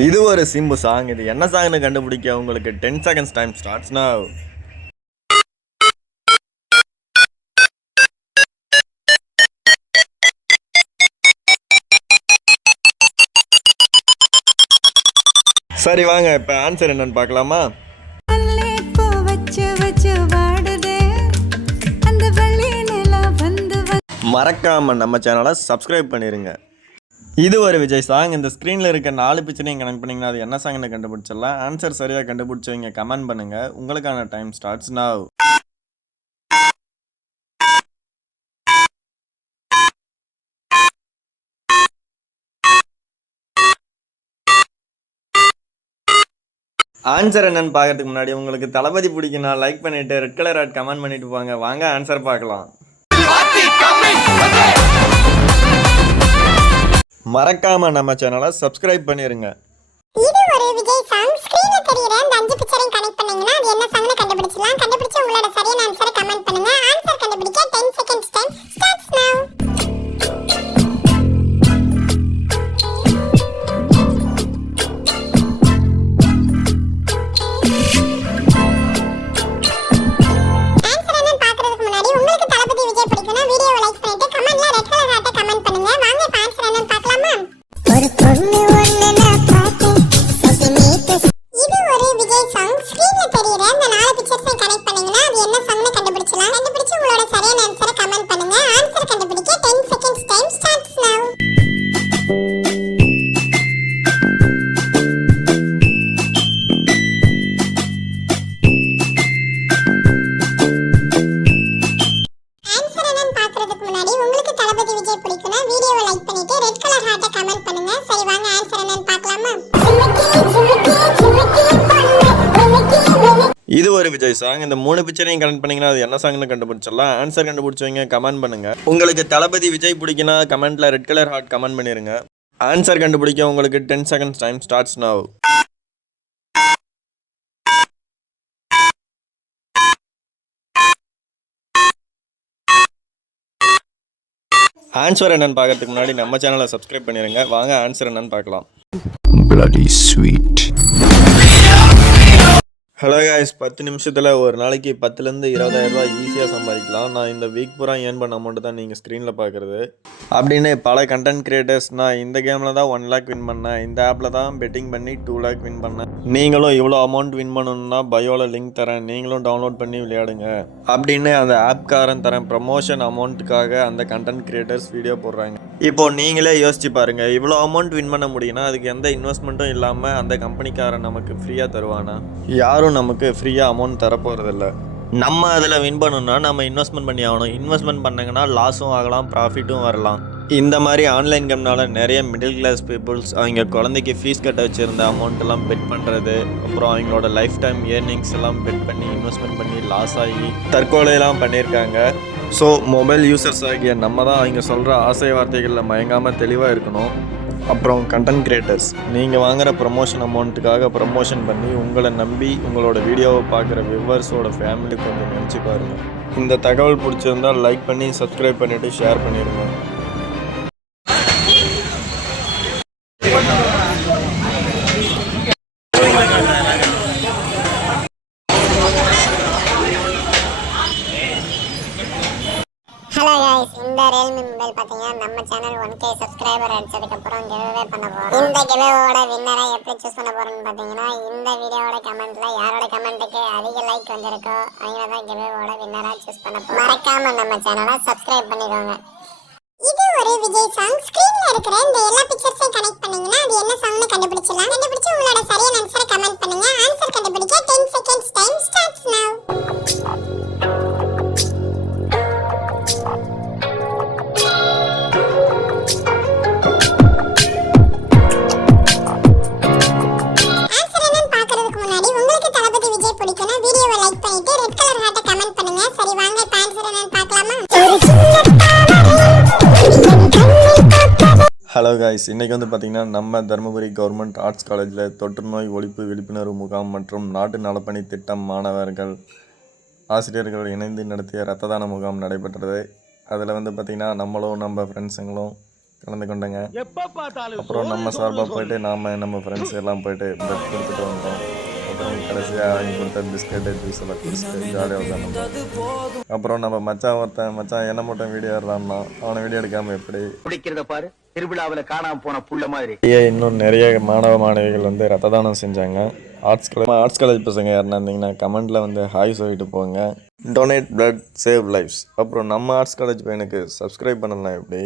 இது ஒரு சிம்பு சாங். இது என்ன சாங்னு கண்டுபிடிக்க உங்களுக்கு 10 seconds டைம் ஸ்டார்ட்ஸ் now. சரி வாங்க இப்போ ஆன்சர் என்னன்னு பார்க்கலாமா? மறக்காம நம்ம சேனலை சப்ஸ்கிரைப் பண்ணிருங்க. இது ஒரு விஜய் சாங். இந்த ஸ்க்ரீனில் இருக்க 4 பிக்சரையும் கனெக்ட் பண்ணிங்கன்னா அது என்ன சாங்னு கண்டுபிடிச்சிடலாம். ஆன்சர் சரியாக கண்டுபிடிச்சவங்க கமெண்ட் பண்ணுங்கள். உங்களுக்கான டைம் ஸ்டார்ட்ஸ் now. ஆன்சர் என்னன்னு பார்க்கறதுக்கு முன்னாடி உங்களுக்கு தளபதி பிடிக்குன்னா லைக் பண்ணிவிட்டு ரெட் கலர் ஆட் கமெண்ட் பண்ணிட்டு போங்க. வாங்க ஆன்சர் பார்க்கலாம். மறக்காம நம்ம சேனலை சப்ஸ்கிரைப் பண்ணிருங்க. இது ஒரு விஜய் சாங். ஸ்கிரீன்ல தெரியுற அந்த 5 பிக்சரையும் கனெக்ட் பண்ணீங்கன்னா அது என்ன சாங்னு கண்டுபிடிச்சலாம். கண்டுபிடிச்சு உங்களோட சரியான ஆன்சரை கமெண்ட் பண்ணுங்க. ஆன்சர் கண்டுபிடிக்க 10 seconds time starts now. Answer என்னன்னு பார்க்கிறதுக்கு முன்னாடி உங்களுக்கு தளபதி விஜய் பிடிக்கும்னா வீடியோவை லைக் பண்ணிட்டு கமெண்ட்ல ரெட் கலர் ஹார்ட்டை கமெண்ட் பண்ணுங்க. வாங்க இப்ப ஆன்சர் என்னன்னு பார்க்கலாமா? ஒரு பொண்ணு ஒண்ணு நான் பார்த்தேன். இது ஒரு விஜய் சாங். ஸ்கிரீன்ல தெரியுற அந்த 4 பிக்சர்ஸை கனெக்ட் பண்ணீங்கன்னா அது என்ன சாங்னு கண்டுபிடிச்சலாம். கண்டுபிடிச்சு உங்களோட சரியான ஆன்சரை கமெண்ட் பண்ணுங்க. ஆன்சர் கண்டுபிடிக்க 10 seconds time starts now. Answer என்னன்னு பார்க்கிறதுக்கு முன்னாடி உங்களுக்கு தளபதி விஜய் பிடிக்கும்னா வீடியோவை லைக் பண்ணிட்டு ரெட் கலர் ஹார்ட்டை கமெண்ட் பண்ணுங்க. சரி வாங்க ஆன்சர் என்னன்னு பார்க்கலாமா? இது ஒரு விஜய் சாங். இந்த 3 பிக்சரையும் கனெக்ட் பண்ணிங்கன்னா அது என்ன சாங்னு கண்டுபிடிச்சிடலாம். ஆன்சர் கண்டுபிடிச்சவங்க கமெண்ட் பண்ணுங்க. உங்களுக்கு தளபதி விஜய் பிடிக்குன்னா கமெண்ட்ல ரெட் கலர் ஹார்ட் கமெண்ட் பண்ணிருங்க. ஆன்சர் கண்டுபிடிக்க உங்களுக்கு 10 seconds time starts now. Answer என்னன்னு பார்க்கறதுக்கு முன்னாடி நம்ம சேனலை சப்ஸ்கிரைப் பண்ணிருங்க. வாங்க ஆன்சர் என்னன்னு பார்க்கலாம். Bloody sweet. ஹலோ காய்ஸ், 10 நிமிஷத்தில் ஒரு நாளைக்கு 10,000 20,000 ரூபா ஈஸியாக சம்பாதிக்கலாம். நான் இந்த வீக் பூரா ஏர்ன் பண்ண அமௌண்ட்டு தான் நீங்கள் ஸ்க்ரீனில் பார்க்குறது. அப்படின்னு பல கண்டென்ட் கிரியேட்டர்ஸ் நான் இந்த கேமில் தான் 1 lakh வின் பண்ணேன், இந்த ஆப்பில் தான் பெட்டிங் பண்ணி 2 lakh வின் பண்ணேன், நீங்களும் இவ்வளோ அமௌண்ட் வின் பண்ணணுன்னா பயோவில் லிங்க் தரேன், நீங்களும் டவுன்லோட் பண்ணி விளையாடுங்க அப்படின்னு அந்த ஆப்காரன் தரேன் ப்ரமோஷன் அமௌண்ட்டுக்காக அந்த கண்டென்ட் கிரியேட்டர்ஸ் வீடியோ போடுறாங்க. இப்போது நீங்களே யோசிச்சு பாருங்கள், இவ்வளோ அமௌண்ட் வின் பண்ண முடியும்னா அதுக்கு எந்த இன்வெஸ்ட்மெண்ட்டும் இல்லாமல் அந்த கம்பெனிக்காரன் நமக்கு ஃப்ரீயாக தருவானா? யாரும் நமக்கு ஃப்ரீயாக அமௌண்ட் தரப்போகிறதில்ல. நம்ம அதில் வின் பண்ணணும்னா நம்ம இன்வெஸ்ட்மெண்ட் பண்ணி ஆகணும். இன்வெஸ்ட்மெண்ட் பண்ணாங்கன்னா லாஸும் ஆகலாம், ப்ராஃபிட்டும் வரலாம். இந்த மாதிரி ஆன்லைன் கேம்னால நிறைய மிடில் கிளாஸ் பீப்புள்ஸ் அவங்க குழந்தைக்கு ஃபீஸ் கட்ட வச்சுருந்த அமௌண்ட்டெல்லாம் பெட் பண்ணுறது, அப்புறம் அவங்களோட லைஃப் டைம் ஏர்னிங்ஸ் எல்லாம் பெட் பண்ணி இன்வெஸ்ட்மெண்ட் பண்ணி லாஸ் ஆகி தற்கொலையெல்லாம் பண்ணியிருக்காங்க. ஸோ மொபைல் யூசர்ஸ் ஆகிய நம்ம தான் அவங்க சொல்கிற ஆசை வார்த்தைகளில் மயங்காமல் தெளிவாக இருக்கணும். அப்புறம் கண்டென்ட் கிரியேட்டர்ஸ், நீங்கள் வாங்குகிற ப்ரமோஷன் அமௌண்ட்டுக்காக ப்ரமோஷன் பண்ணி உங்களை நம்பி உங்களோட வீடியோவை பார்க்குற வியூவர்ஸோட ஃபேமிலி கொஞ்சம் நினச்சி பாருங்கள். இந்த தகவல் பிடிச்சிருந்தால் லைக் பண்ணி சப்ஸ்கிரைப் பண்ணிவிட்டு ஷேர் பண்ணிடுங்க. ஹலோ गाइस, இந்த Realme மொபைல் பாத்தீங்கன்னா நம்ம சேனல் 1k சப்ஸ்கிரைபர் அடிச்சதுக்கு அப்புறம் கிவ்அவே பண்ண போறோம். இந்த கிவ்அவேவோட வின்னரை எப்படி சூஸ் பண்ண போறோம்னு பாத்தீங்கன்னா இந்த வீடியோவோட கமெண்ட்ல யாரோட கமெண்ட்டுக்கு அதிக லைக் வந்திருக்கோ அவங்க தான் கிவ்அவேவோட வின்னரா சூஸ் பண்ண போறோம். மறக்காம நம்ம சேனலை சப்ஸ்கிரைப் பண்ணிக்கோங்க. இது ஒரு விஜய் சாங். ஸ்கிரீன்ல இருக்கிற இந்த எல்லா பிக்சர்ஸையும் கனெக்ட் பண்ணீங்கன்னா அது என்ன சாங்னு கண்டுபிடிச்சலாம். கண்டுபிடிச்சு உங்களோட சரியான ஆன்சரை கமெண்ட் பண்ணுங்க. ஆன்சர் கண்டுபிடிக்க 10 seconds time starts now. Hello guys, இன்றைக்கி வந்து பார்த்திங்கன்னா நம்ம தருமபுரி கவர்மெண்ட் ஆர்ட்ஸ் காலேஜில் தொற்றுநோய் ஒழிப்பு விழிப்புணர்வு முகாம் மற்றும் நாட்டு நலப்பணி திட்டம் மாணவர்கள் ஆசிரியர்கள் இணைந்து நடத்திய இரத்த தான முகாம் நடைபெற்றது. அதில் வந்து பார்த்திங்கன்னா நம்மளும் நம்ம ஃப்ரெண்ட்ஸுங்களும் கலந்து கொண்டேங்க. அப்புறம் நம்ம சார்பாக போயிட்டு நம்ம ஃப்ரெண்ட்ஸ் எல்லாம் போயிட்டு பிரெட் கொடுத்துட்டு வந்தோம். அப்புறம் கடைசியாக வாங்கி கொடுத்த பிஸ்கெட்டு ஜூஸ் எல்லாம் குடிச்சிட்டு ஜாலியாக உட்காந்துருந்தோம். அப்புறம் நம்ம மச்சான் என்ன மட்டும் வீடியோ எடுறான்னா அவனை வீடியோ எடுக்காமல் எப்படி பிடிக்கிறத பாரு, திருவிழாவில் காணாம போன புள்ள மாதிரி. இன்னும் நிறைய மாணவிகள் வந்து ரத்த தானம் செஞ்சாங்க. ஆர்ட்ஸ் காலேஜ் பசங்க யாருன்னா இருந்தீங்கன்னா கமெண்ட்டில் வந்து ஹாய் சொல்லிட்டு போங்க. Donate blood save lives. அப்புறம் நம்ம ஆர்ட்ஸ் காலேஜ் பையனுக்கு சப்ஸ்கிரைப் பண்ணலாம் எப்படி